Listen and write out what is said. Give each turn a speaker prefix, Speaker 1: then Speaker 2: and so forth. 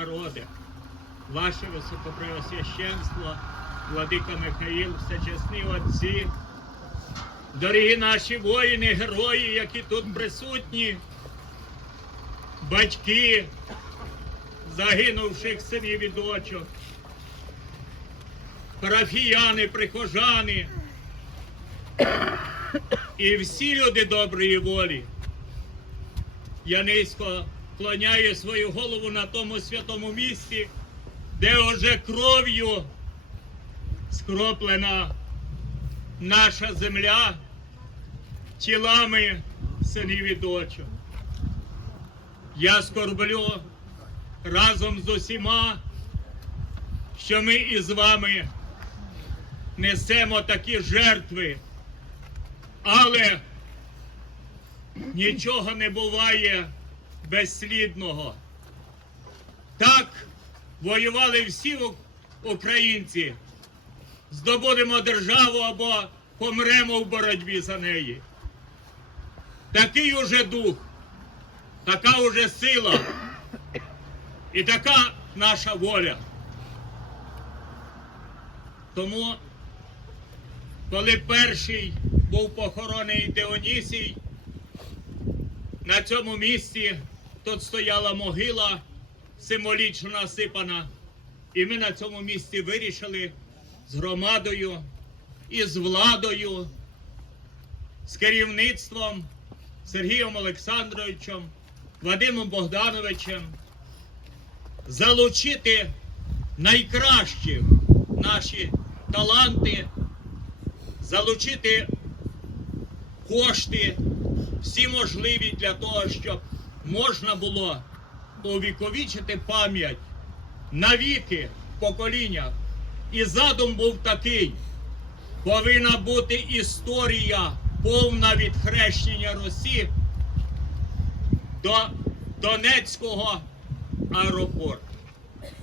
Speaker 1: народи, ваше високопреосвященство, владика Михаїл, всечесні отці, дорогі наші воїни, герої, які тут присутні, батьки загинувших синів і дочок, парафіяни, прихожани. І всі люди доброї волі. Я низько клоняю свою голову на тому святому місці, де уже кров'ю скроплена наша земля тілами синів і дочок. Я скорблю разом з усіма, що ми із вами несемо такі жертви, але нічого не буває безслідного. Так воювали всі українці. Здобудемо державу або помремо в боротьбі за неї. Такий уже дух, така уже сила і така наша воля. Тому, коли перший був похоронений Діонісій, на цьому місці тут стояла могила символічно насипана. І ми на цьому місці вирішили з громадою і з владою, з керівництвом Сергієм Олександровичем, Вадимом Богдановичем залучити найкращих наші таланти, залучити кошти, всі можливі для того, щоб можна було увіковічити пам'ять навіки в поколіннях. І задум був такий: повинна бути історія повна від хрещення Росі до Донецького аеропорту.